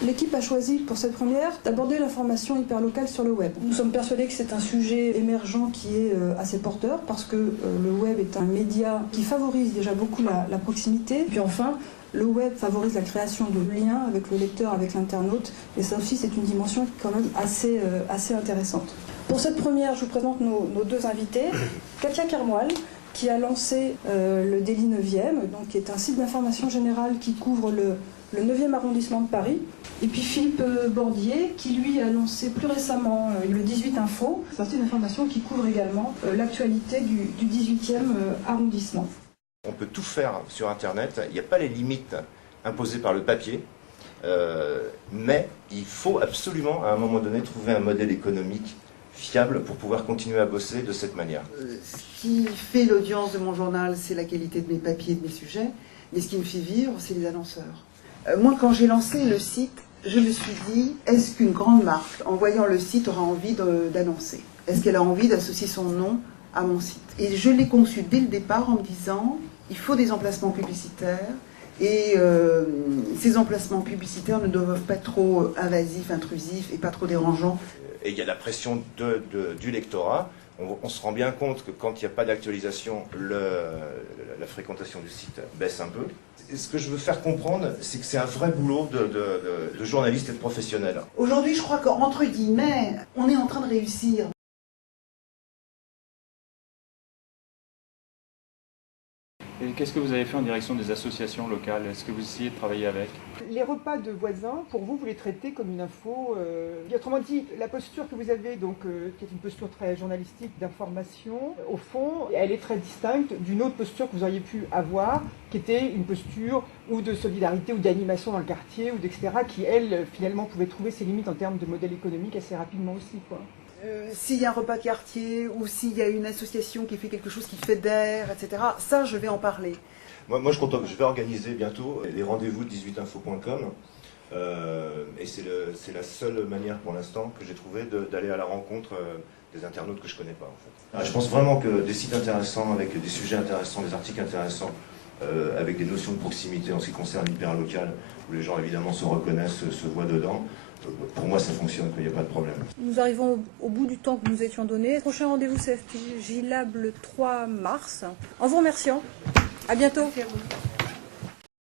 L'équipe a choisi pour cette première d'aborder l'information hyperlocale sur le web. Nous sommes persuadés que c'est un sujet émergent qui est assez porteur parce que le web est un média qui favorise déjà beaucoup la proximité. Puis enfin, le web favorise la création de liens avec le lecteur, avec l'internaute. Et ça aussi, c'est une dimension quand même assez intéressante. Pour cette première, je vous présente nos deux invités. Katia Kermoal, qui a lancé le Daily 9e, donc, qui est un site d'information générale qui couvre le 9e arrondissement de Paris. Et puis Philippe Bordier, qui lui a lancé plus récemment le 18 Info, c'est un site d'information qui couvre également l'actualité du 18e arrondissement. On peut tout faire sur Internet, il n'y a pas les limites imposées par le papier, mais il faut absolument à un moment donné trouver un modèle économique fiable pour pouvoir continuer à bosser de cette manière. Ce qui fait l'audience de mon journal, c'est la qualité de mes papiers et de mes sujets, mais ce qui me fait vivre, c'est les annonceurs. Moi, quand j'ai lancé le site, je me suis dit, est-ce qu'une grande marque, en voyant le site, aura envie d'annoncer? Est-ce qu'elle a envie d'associer son nom à mon site? Et je l'ai conçu dès le départ en me disant, il faut des emplacements publicitaires, et ces emplacements publicitaires ne doivent pas être trop invasifs, intrusifs et pas trop dérangeants. Et il y a la pression du lectorat. On se rend bien compte que quand il n'y a pas d'actualisation, la fréquentation du site baisse un peu. Et ce que je veux faire comprendre, c'est que c'est un vrai boulot de journaliste et de professionnel. Aujourd'hui, je crois qu'entre guillemets, on est en train de réussir. Et qu'est-ce que vous avez fait en direction des associations locales? Est-ce que vous essayez de travailler avec? Les repas de voisins, pour vous, vous les traitez comme une info. Autrement dit, la posture que vous avez, donc, qui est une posture très journalistique d'information, au fond, elle est très distincte d'une autre posture que vous auriez pu avoir, qui était une posture ou de solidarité ou d'animation dans le quartier, ou etc., qui, elle, finalement, pouvait trouver ses limites en termes de modèle économique assez rapidement aussi, quoi. S'il y a un repas de quartier ou s'il y a une association qui fait quelque chose qui fédère, etc., ça, je vais en parler. Moi, je vais organiser bientôt les rendez-vous de 18info.com et c'est la seule manière pour l'instant que j'ai trouvé d'aller à la rencontre des internautes que je ne connais pas, en fait. Je pense vraiment que des sites intéressants, avec des sujets intéressants, des articles intéressants, avec des notions de proximité en ce qui concerne l'hyperlocal, où les gens évidemment se reconnaissent, se voient dedans, pour moi ça fonctionne, il n'y a pas de problème. Nous arrivons au bout du temps que nous étions donné. Prochain rendez-vous CFPJ Lab le 3 mars. En vous remerciant. À bientôt. Merci à vous.